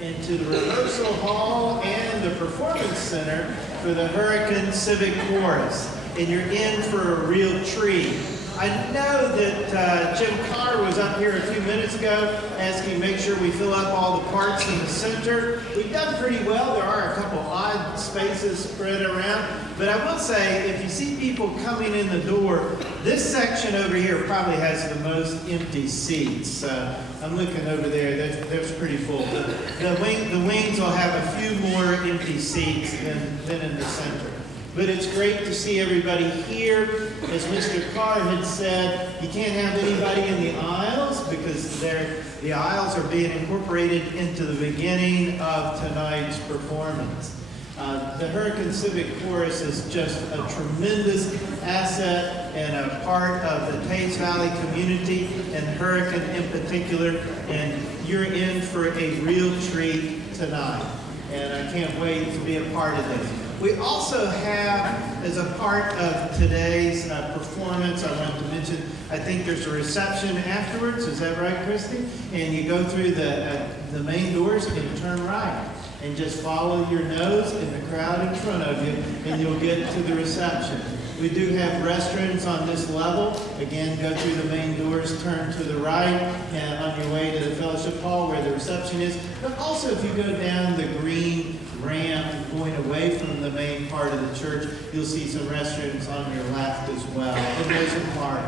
into the rehearsal hall and the performance center for the Hurricane Civic Chorus. And you're in for a real treat. I know that Jim Carr was up here a few minutes ago asking make sure we fill up all the parts in the center. We've done pretty well. There are a couple odd spaces spread around. But I will say, if you see people coming in the door, this section over here probably has the most empty seats. I'm looking over there. That's pretty full. The wings will have a few more empty seats than in the center. But it's great to see everybody here. As Mr. Carr had said, you can't have anybody in the aisles because the aisles are being incorporated into the beginning of tonight's performance. The Hurricane Civic Chorus is just a tremendous asset and a part of the Tays Valley community and Hurricane in particular. And you're in for a real treat tonight. And I can't wait to be a part of this. We also have, as a part of today's performance, I wanted to mention, I think there's a reception afterwards. Is that right, Christy? And you go through the main doors and you turn right. And just follow your nose in the crowd in front of you, and you'll get to the reception. We do have restrooms on this level. Again, go through the main doors, turn to the right, and on your way to the fellowship hall where the reception is. But also, if you go down the green ramp going away from the main part of the church, you'll see some restrooms on your left as well. And there's a park.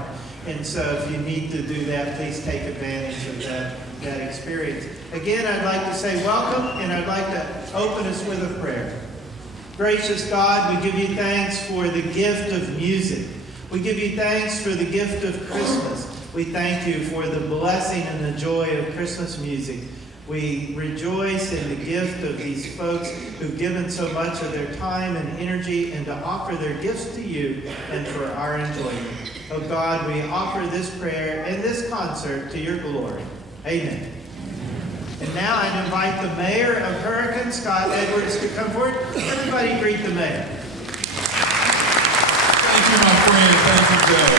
And so if you need to do that, please take advantage of that experience. Again, I'd like to say welcome, and I'd like to open us with a prayer. Gracious God, we give you thanks for the gift of music. We give you thanks for the gift of Christmas. We thank you for the blessing and the joy of Christmas music. We rejoice in the gift of these folks who've given so much of their time and energy and to offer their gifts to you and for our enjoyment. Oh God, we offer this prayer and this concert to your glory. Amen. And now I'd invite the mayor of Hurricane, Scott Edwards, to come forward. Everybody greet the mayor. Thank you, my friend. Thank you, Joe.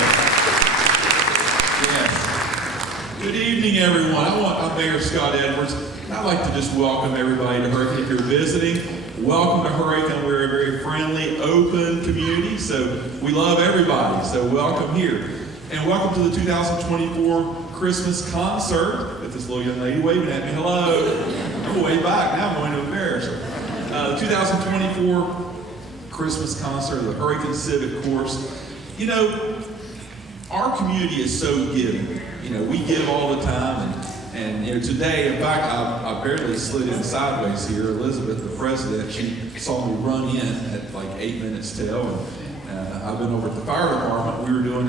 Yes. Good evening, everyone. I'm Mayor Scott Edwards. I'd like to just welcome everybody to Hurricane. If you're visiting, welcome to Hurricane. We're a very friendly, open community, so we love everybody. So welcome here. And welcome to the 2024 Christmas concert. With this little young lady waving at me. Hello. I'm way back. Now I'm going to embarrass her. The 2024 Christmas concert of the Hurricane Civic Course. You know, our community is so giving. You know, we give all the time, and you know, today, in fact, I barely slid in sideways here. Elizabeth, the president, she saw me run in at like 8 minutes till, and I've been over at the fire department. We were doing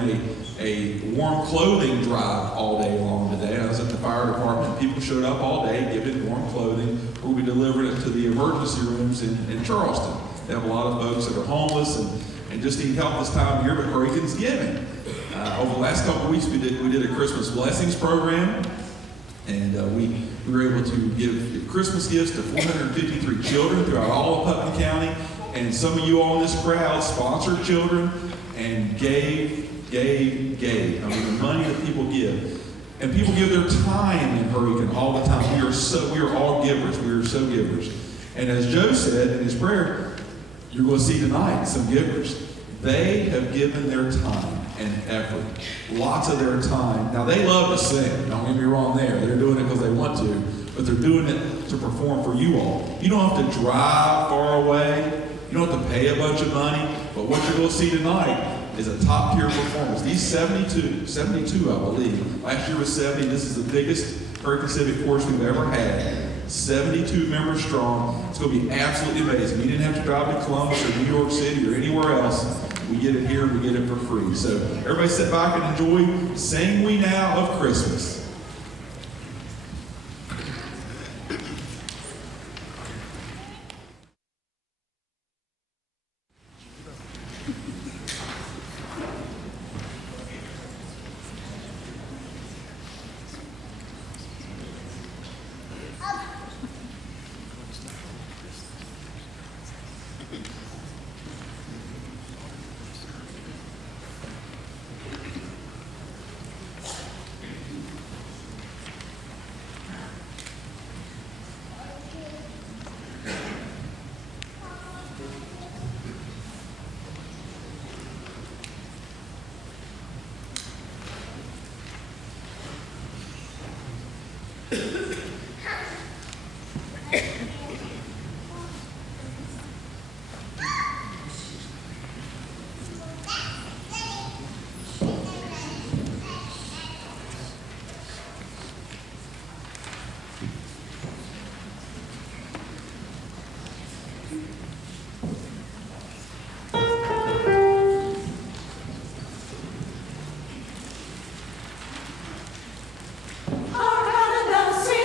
a warm clothing drive all day long today. I was at the fire department. People showed up all day giving warm clothing. We'll be delivering it to the emergency rooms in Charleston. They have a lot of folks that are homeless and just need help this time of year, but Hurricane's giving. Over the last couple of weeks, we did a Christmas blessings program, and we were able to give Christmas gifts to 453 children throughout all of Putnam County, and some of you all in this crowd sponsored children and gave. I mean, the money that people give, and people give their time in Hurricane all the time. We are all givers. We are so givers. And as Joe said in his prayer, you're going to see tonight some givers. They have given their time and effort, lots of their time. Now, they love to sing. Don't get me wrong there. They're doing it because they want to, but they're doing it to perform for you all. You don't have to drive far away. You don't have to pay a bunch of money. But what you're going to see tonight is a top-tier performance. These 72, I believe. Last year was 70. This is the biggest Hurricane Civic course we've ever had. 72 members strong. It's going to be absolutely amazing. You didn't have to drive to Columbus or New York City or anywhere else. We get it here, we get it for free. So everybody sit back and enjoy Sing We Now of Christmas. Our Annabelle sings.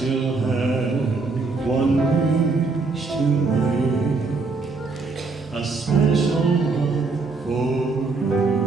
still have one wish to make, a special one for you.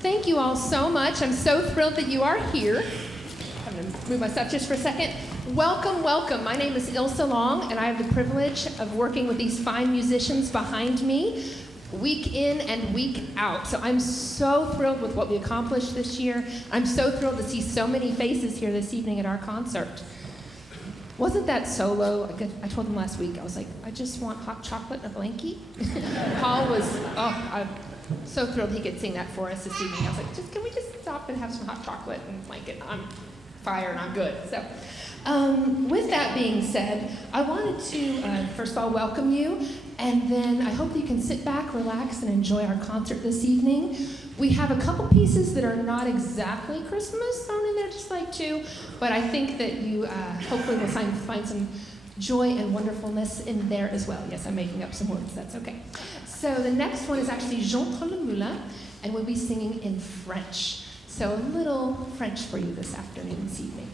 Thank you all so much. I'm so thrilled that you are here. I'm going to move my stuff just for a second. Welcome, welcome. My name is Ilse Long, and I have the privilege of working with these fine musicians behind me week in and week out. So I'm so thrilled with what we accomplished this year. I'm so thrilled to see so many faces here this evening at our concert. Wasn't that solo? I told him last week, I was like, I just want hot chocolate and a blankie. Paul was, I'm so thrilled he could sing that for us this evening. I was like, can we just stop and have some hot chocolate and a blanket? I'm fire and I'm good. So with that being said, I wanted to, first of all, welcome you. And then I hope that you can sit back, relax, and enjoy our concert this evening. We have a couple pieces that are not exactly Christmas thrown in there, just like two, but I think that you hopefully will find some joy and wonderfulness in there as well. Yes, I'm making up some words, that's okay. So the next one is actually J'entre le moulin, and we'll be singing in French. So a little French for you this afternoon, this evening.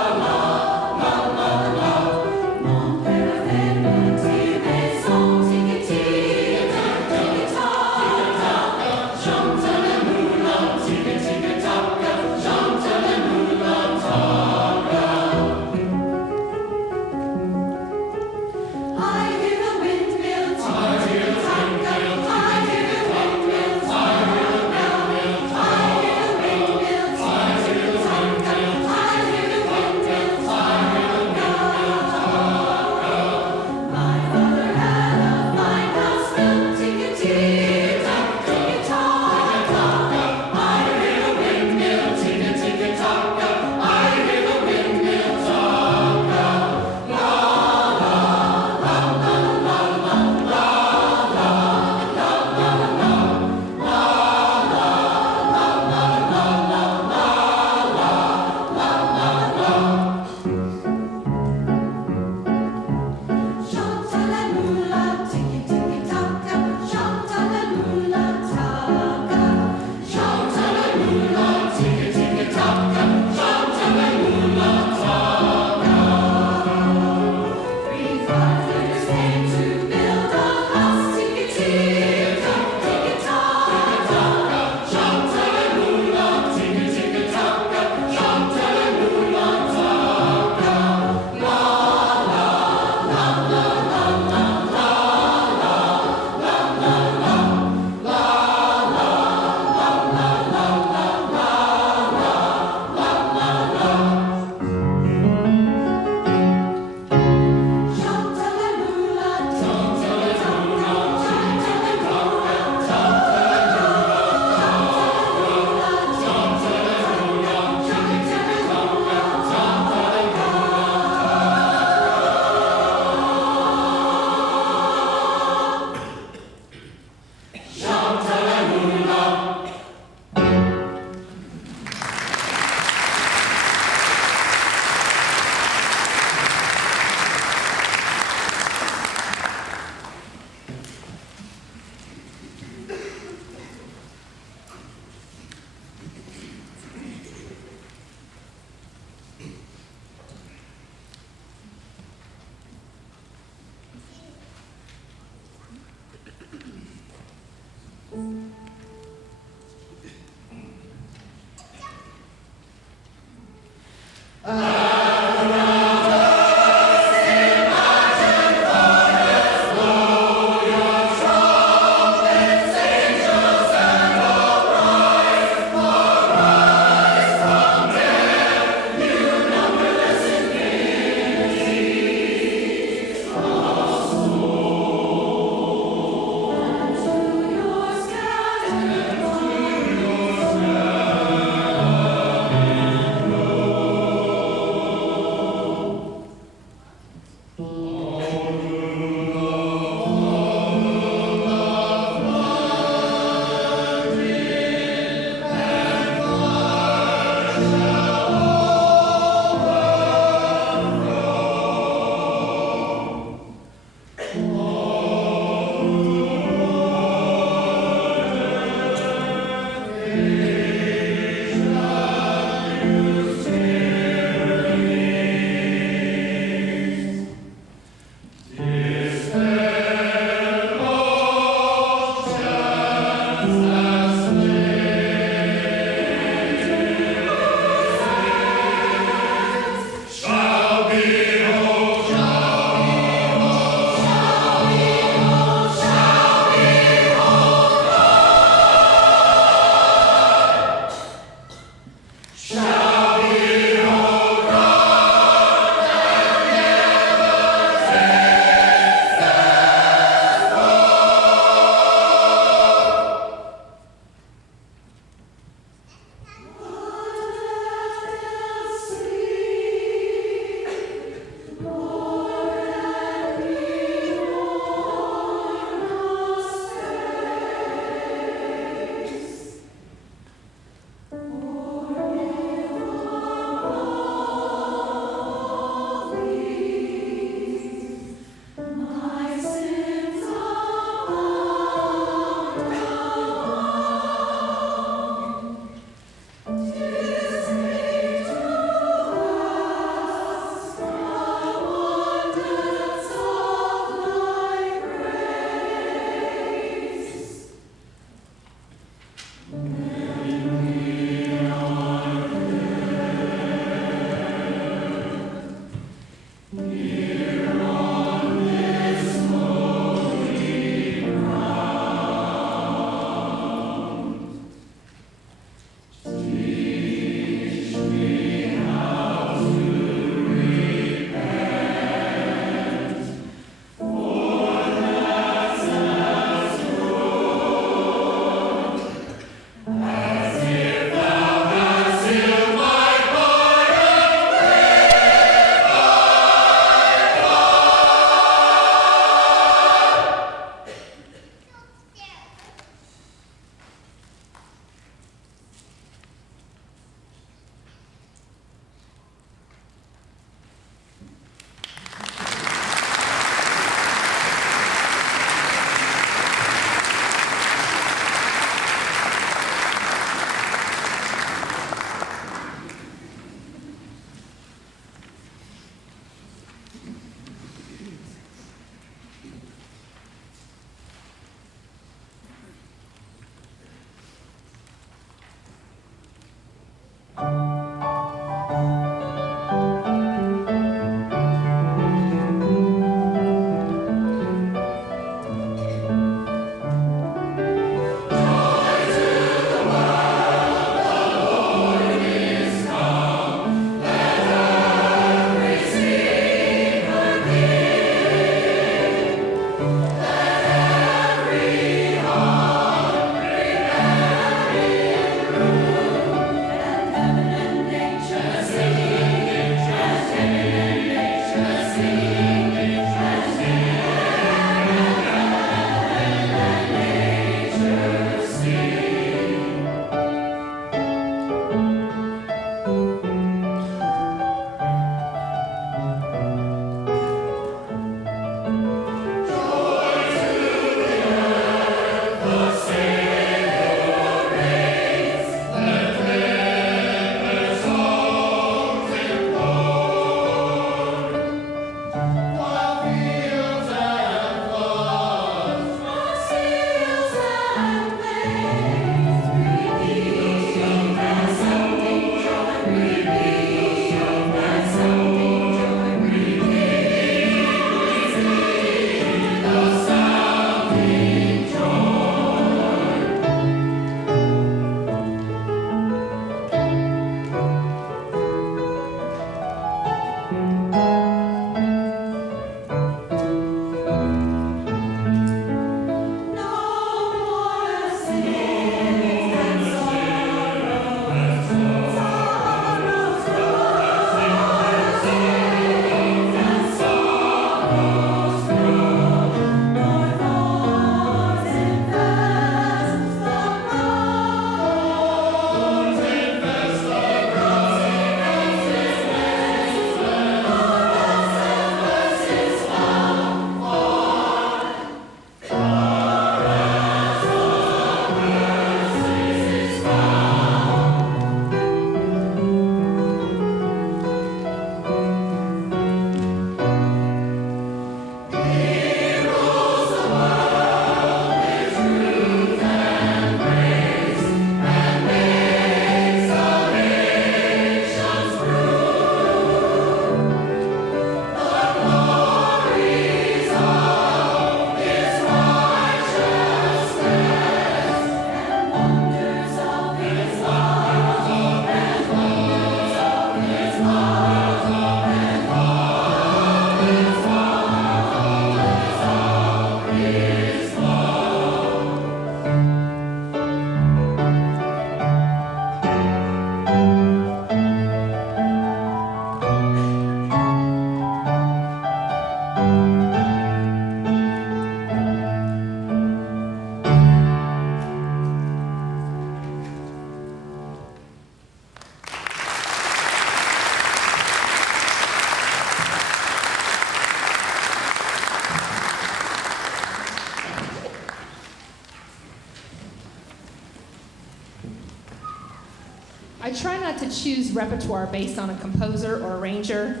try not to choose repertoire based on a composer or arranger,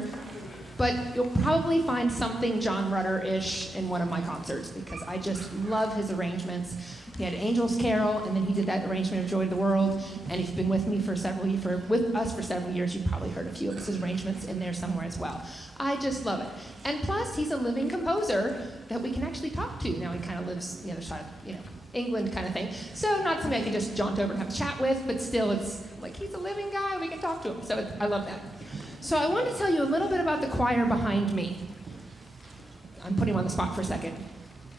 but you'll probably find something John Rutter-ish in one of my concerts because I just love his arrangements. He had Angel's Carol, and then he did that arrangement of Joy to the World. And if you've been with me with us for several years, you've probably heard a few of his arrangements in there somewhere as well. I just love it. And plus, he's a living composer that we can actually talk to. Now he kind of lives the other side of, England kind of thing. So not somebody I can just jaunt over and have a chat with, but still it's like he's a living guy, we can talk to him. So I love that. So I want to tell you a little bit about the choir behind me. I'm putting him on the spot for a second.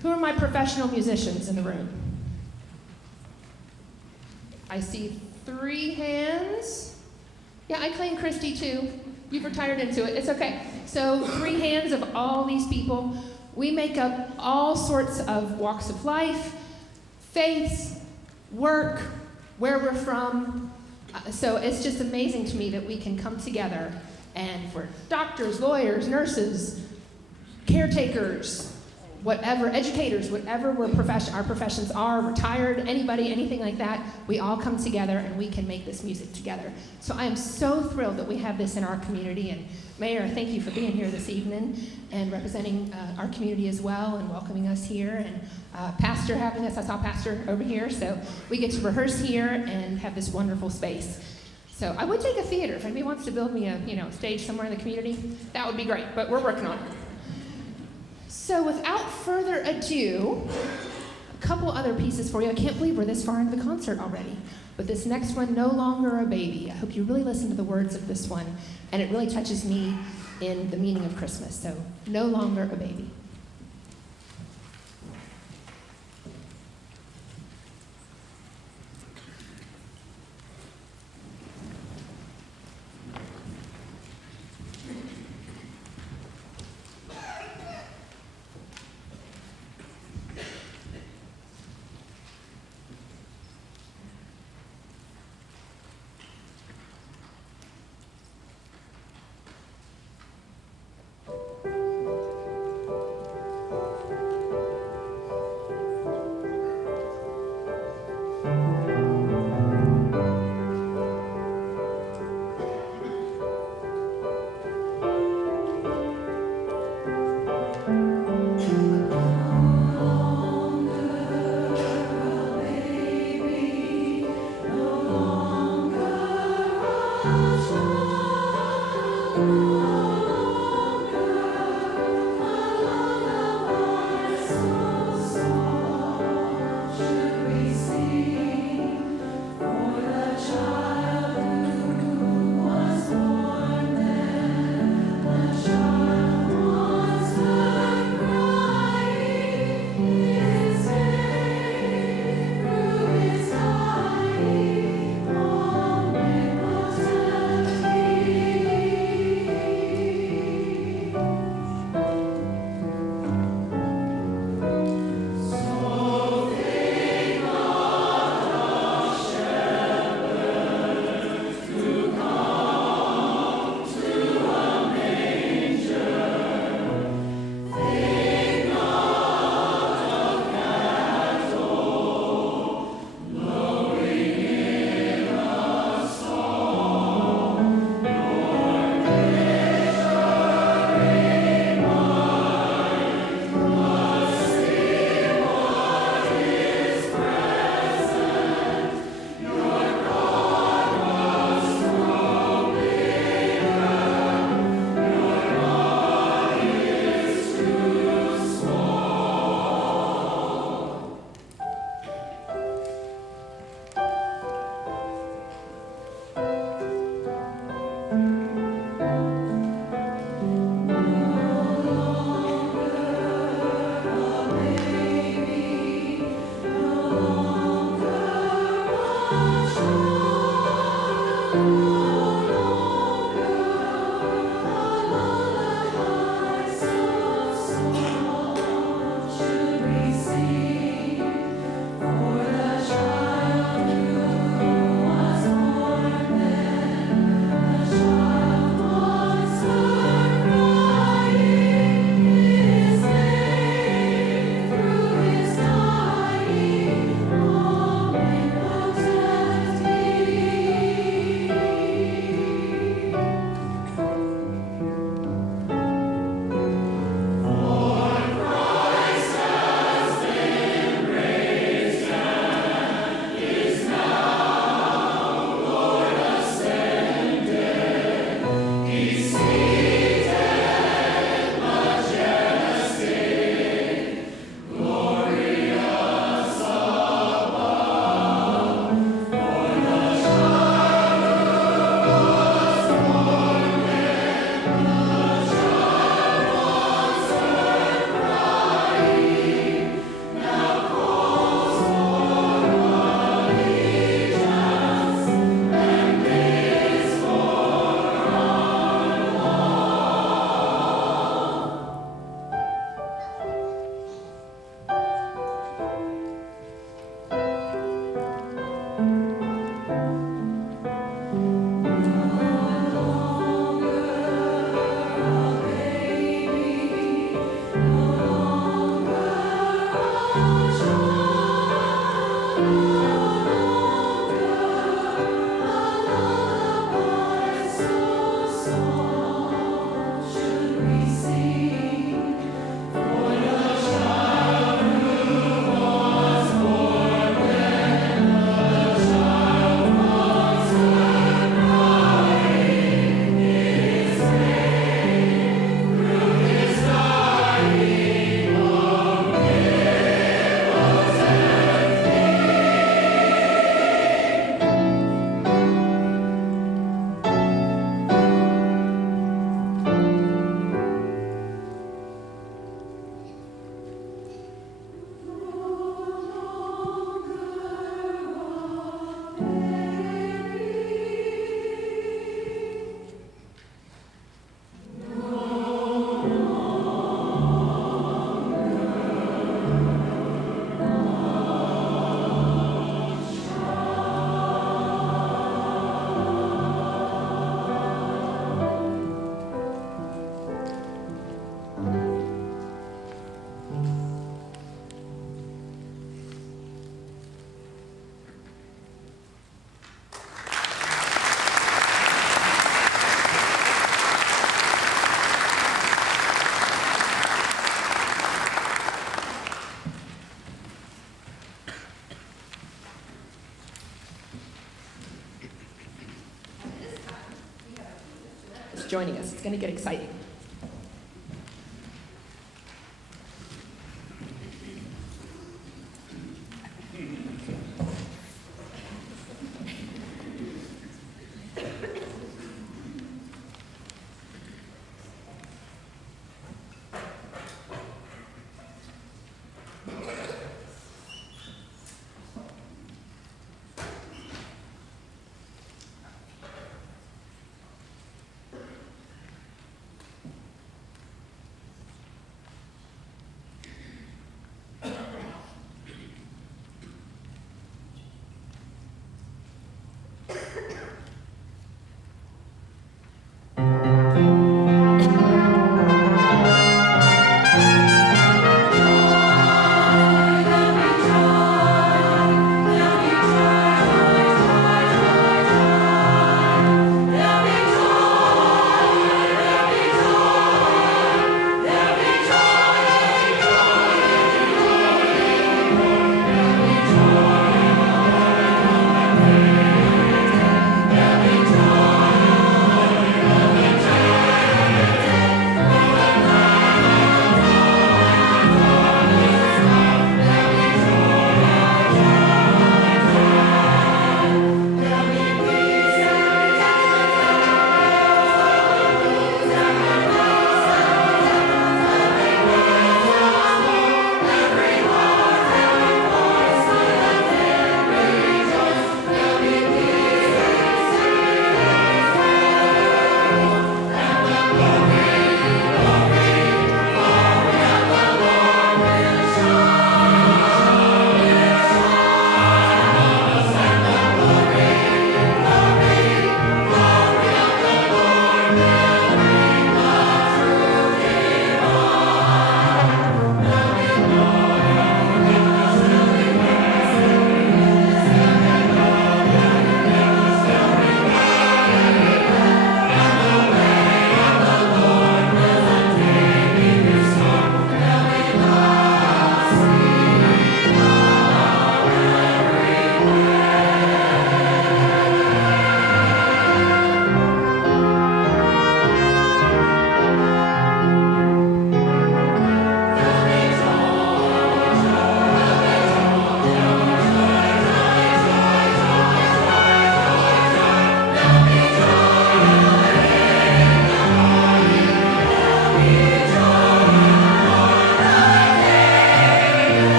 Who are my professional musicians in the room? I see 3 hands. Yeah, I claim Christy too. You've retired into it. It's okay. So 3 hands of all these people. We make up all sorts of walks of life, faiths, work, where we're from. So it's just amazing to me that we can come together and we're doctors, lawyers, nurses, caretakers, whatever, educators, whatever our professions are, retired, anybody, anything like that, we all come together and we can make this music together. So I am so thrilled that we have this in our community. And Mayor, thank you for being here this evening and representing our community as well and welcoming us here. And Pastor having us, I saw Pastor over here, so we get to rehearse here and have this wonderful space. So I would take a theater. If anybody wants to build me a stage somewhere in the community, that would be great, but we're working on it. So without further ado, a couple other pieces for you. I can't believe we're this far into the concert already. But this next one, No Longer a Baby. I hope you really listen to the words of this one, and it really touches me in the meaning of Christmas. So, No Longer a Baby. joining us. It's going to get exciting.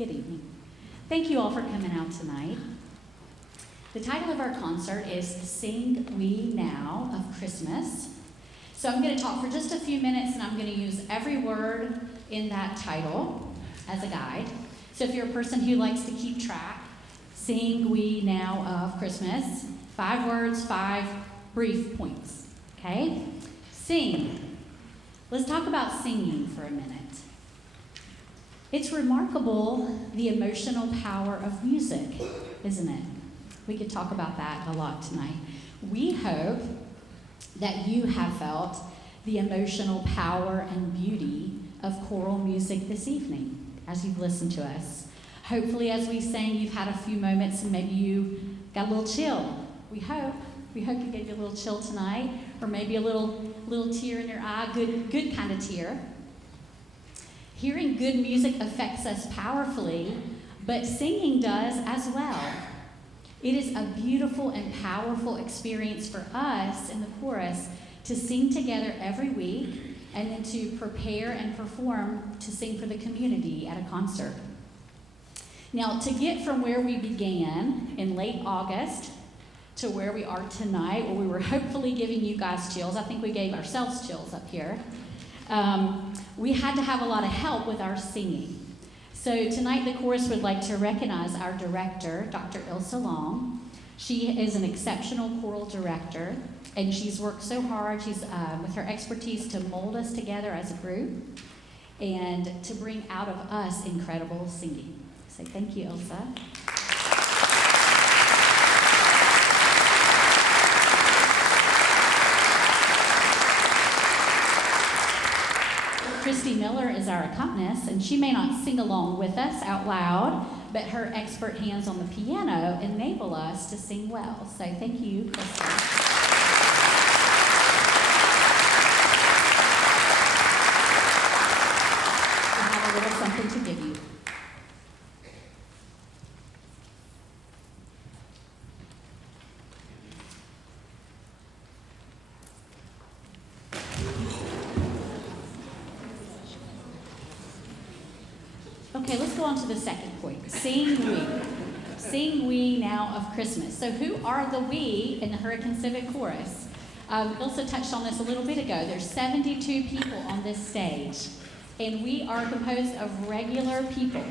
Good evening. Thank you all for coming out tonight. The title of our concert is Sing We Now of Christmas. So I'm going to talk for just a few minutes, and I'm going to use every word in that title as a guide. So if you're a person who likes to keep track, Sing We Now of Christmas, 5 words, 5 brief points. Okay? Sing. Let's talk about singing for a minute. It's remarkable the emotional power of music, isn't it? We could talk about that a lot tonight. We hope that you have felt the emotional power and beauty of choral music this evening as you've listened to us. Hopefully, as we sang, you've had a few moments and maybe you got a little chill. We hope you gave you a little chill tonight, or maybe a little tear in your eye, good kind of tear. Hearing good music affects us powerfully, but singing does as well. It is a beautiful and powerful experience for us in the chorus to sing together every week and then to prepare and perform to sing for the community at a concert. Now, to get from where we began in late August to where we are tonight, where we were hopefully giving you guys chills, I think we gave ourselves chills up here, we had to have a lot of help with our singing. So tonight the chorus would like to recognize our director, Dr. Ilsa Long. She is an exceptional choral director, and she's worked so hard. She's with her expertise to mold us together as a group and to bring out of us incredible singing. So thank you, Ilsa. Christy Miller is our accompanist, and she may not sing along with us out loud, but her expert hands on the piano enable us to sing well. So thank you, Christy. I have a little something to give you. Okay, let's go on to the second point. Sing we. Sing we now of Christmas. So who are the we in the Hurricane Civic Chorus? Ilsa touched on this a little bit ago. There's 72 people on this stage, and we are composed of regular people.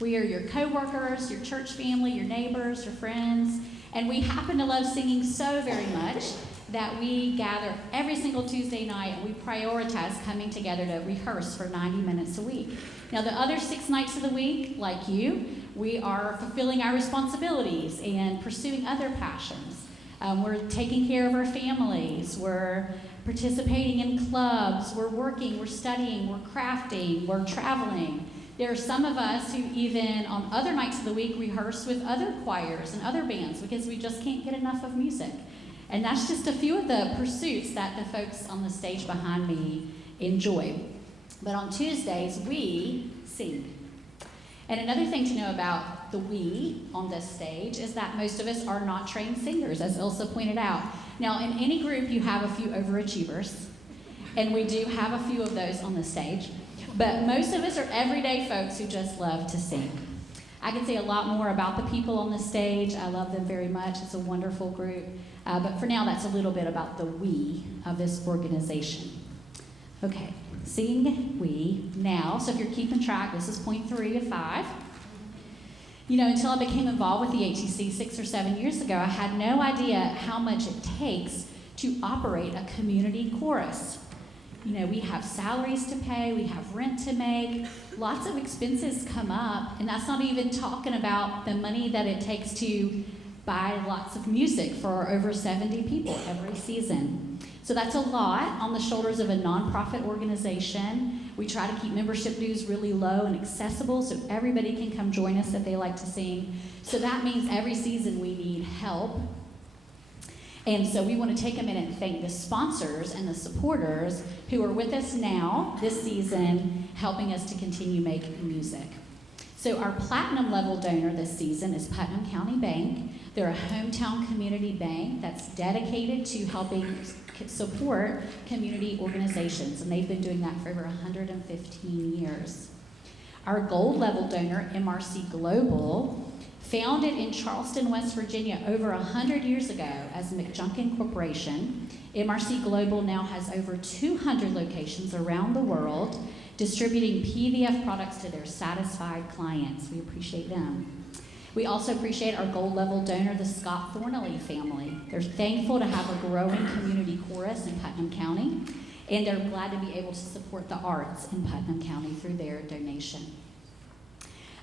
We are your co-workers, your church family, your neighbors, your friends, and we happen to love singing so very much that we gather every single Tuesday night, and we prioritize coming together to rehearse for 90 minutes a week. Now, the other 6 nights of the week, like you, we are fulfilling our responsibilities and pursuing other passions. We're taking care of our families. We're participating in clubs. We're working. We're studying. We're crafting. We're traveling. There are some of us who even on other nights of the week rehearse with other choirs and other bands because we just can't get enough of music. And that's just a few of the pursuits that the folks on the stage behind me enjoy. But on Tuesdays, we sing. And another thing to know about the we on this stage is that most of us are not trained singers, as Ilsa pointed out. Now, in any group, you have a few overachievers, and we do have a few of those on the stage. But most of us are everyday folks who just love to sing. I can say a lot more about the people on the stage. I love them very much. It's a wonderful group. But for now, that's a little bit about the we of this organization. Okay, sing we now. So if you're keeping track, this is point 3 of 5. You know, until I became involved with the HCC 6 or 7 years ago, I had no idea how much it takes to operate a community chorus. You know, we have salaries to pay, we have rent to make, lots of expenses come up, and that's not even talking about the money that it takes to buy lots of music for over 70 people every season. So that's a lot on the shoulders of a nonprofit organization. We try to keep membership dues really low and accessible so everybody can come join us if they like to sing. So that means every season we need help. And so we want to take a minute and thank the sponsors and the supporters who are with us now this season, helping us to continue making music. So our platinum level donor this season is Putnam County Bank. They're a hometown community bank that's dedicated to helping support community organizations, and they've been doing that for over 115 years. Our gold level donor, MRC Global, founded in Charleston, West Virginia over 100 years ago as McJunkin Corporation, MRC Global now has over 200 locations around the world, distributing PVF products to their satisfied clients. We appreciate them. We also appreciate our gold level donor, the Scott Thornley family. They're thankful to have a growing community chorus in Putnam County, and they're glad to be able to support the arts in Putnam County through their donation.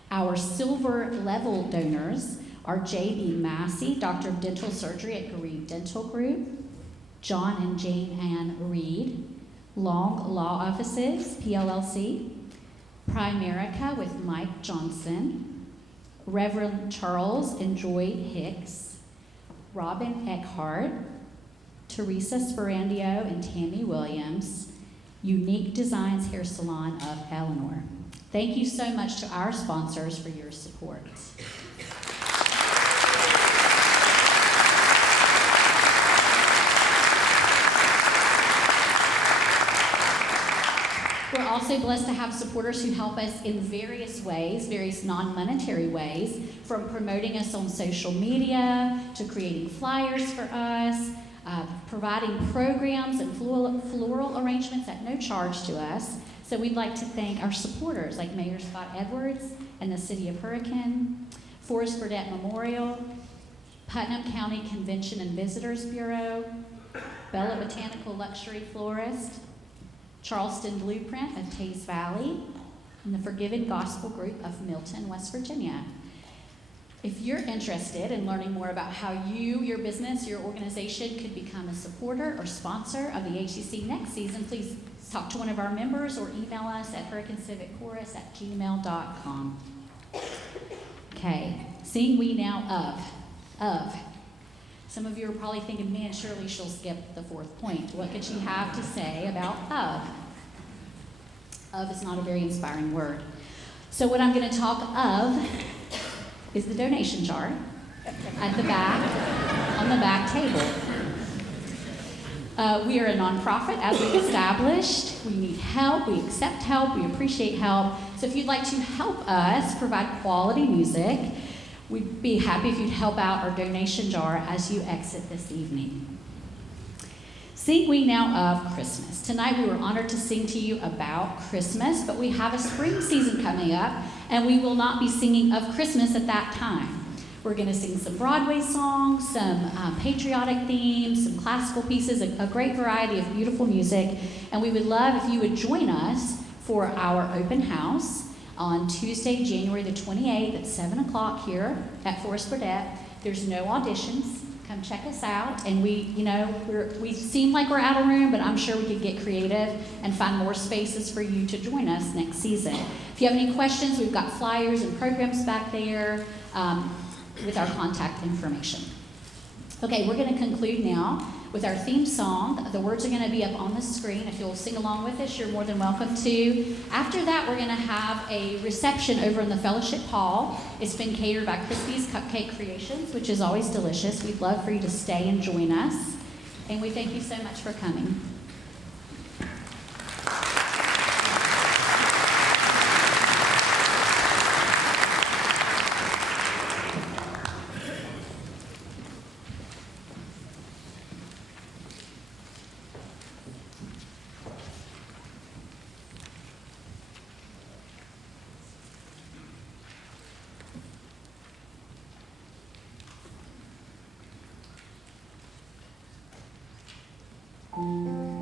Our silver level donors are J.B. Massey, Doctor of Dental Surgery at Garee Dental Group, John and Jane Ann Reed, Long Law Offices, PLLC, Primerica with Mike Johnson, Reverend Charles and Joy Hicks, Robin Eckhart, Teresa Sperandio and Tammy Williams, Unique Designs Hair Salon of Eleanor. Thank you so much to our sponsors for your support. We're also blessed to have supporters who help us in various ways, various non-monetary ways, from promoting us on social media to creating flyers for us, providing programs and floral arrangements at no charge to us. So we'd like to thank our supporters like Mayor Scott Edwards and the City of Hurricane, Forrest Burdette Memorial, Putnam County Convention and Visitors Bureau, Bella Botanical Luxury Florist, Charleston Blueprint of Taze Valley, and the Forgiven Gospel Group of Milton, West Virginia. If you're interested in learning more about how you, your business, your organization could become a supporter or sponsor of the HCC next season, please talk to one of our members or email us at hurricanecivicchorus@gmail.com. Okay, sing we now of. Some of you are probably thinking, man, surely she'll skip the fourth point. What could she have to say about of? Of is not a very inspiring word. So what I'm going to talk of is the donation jar at the back, on the back table. We are a nonprofit, as we've established. We need help, we accept help, we appreciate help. So if you'd like to help us provide quality music, we'd be happy if you'd help out our donation jar as you exit this evening. Sing we now of Christmas. Tonight we were honored to sing to you about Christmas, but we have a spring season coming up, and we will not be singing of Christmas at that time. We're going to sing some Broadway songs, some patriotic themes, some classical pieces, a great variety of beautiful music, and we would love if you would join us for our open house on Tuesday, January the 28th at 7 o'clock here at Forrest Burdette. There's no auditions. Come check us out. And we seem like we're out of room, but I'm sure we could get creative and find more spaces for you to join us next season. If you have any questions, we've got flyers and programs back there with our contact information. Okay, we're going to conclude now with our theme song. The words are going to be up on the screen. If you'll sing along with us, you're more than welcome to. After that, we're going to have a reception over in the Fellowship Hall. It's been catered by Crispy's Cupcake Creations, which is always delicious. We'd love for you to stay and join us. And we thank you so much for coming. Thank you.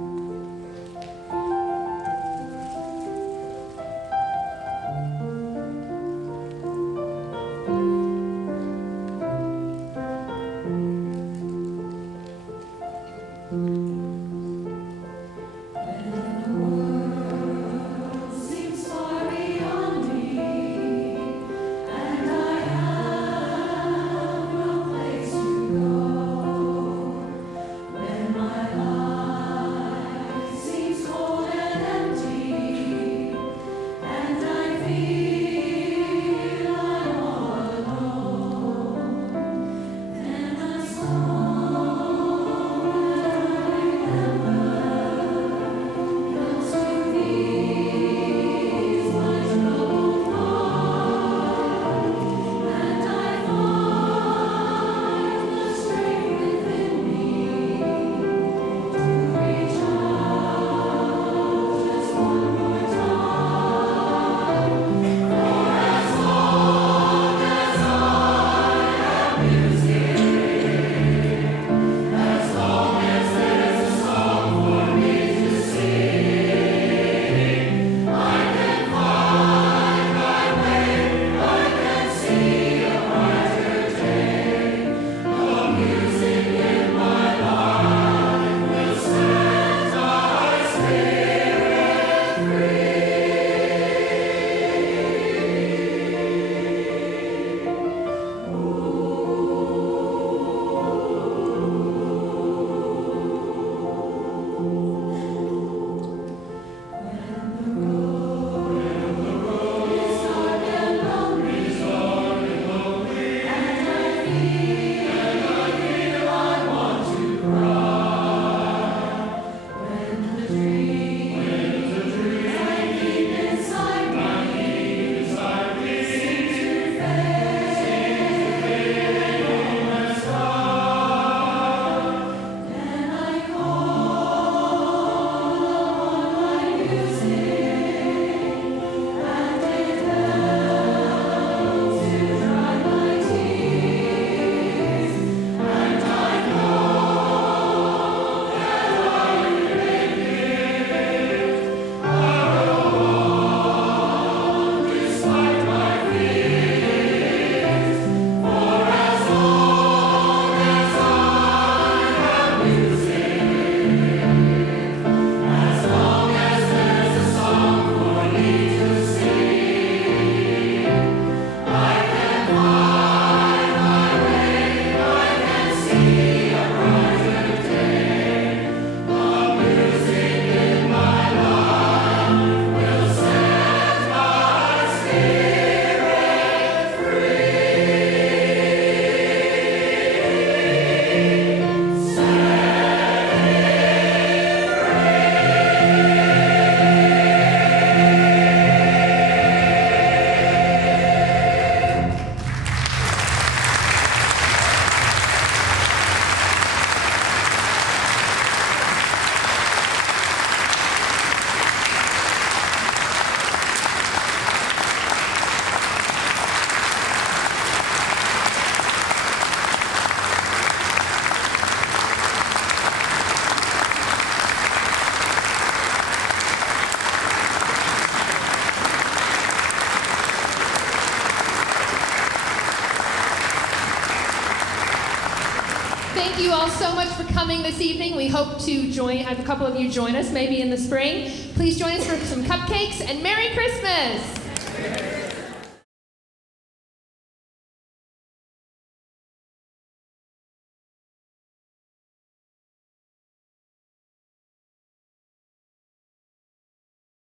thank you all so much for coming this evening. We hope to have a couple of you join us maybe in the spring. Please join us for some cupcakes and Merry Christmas.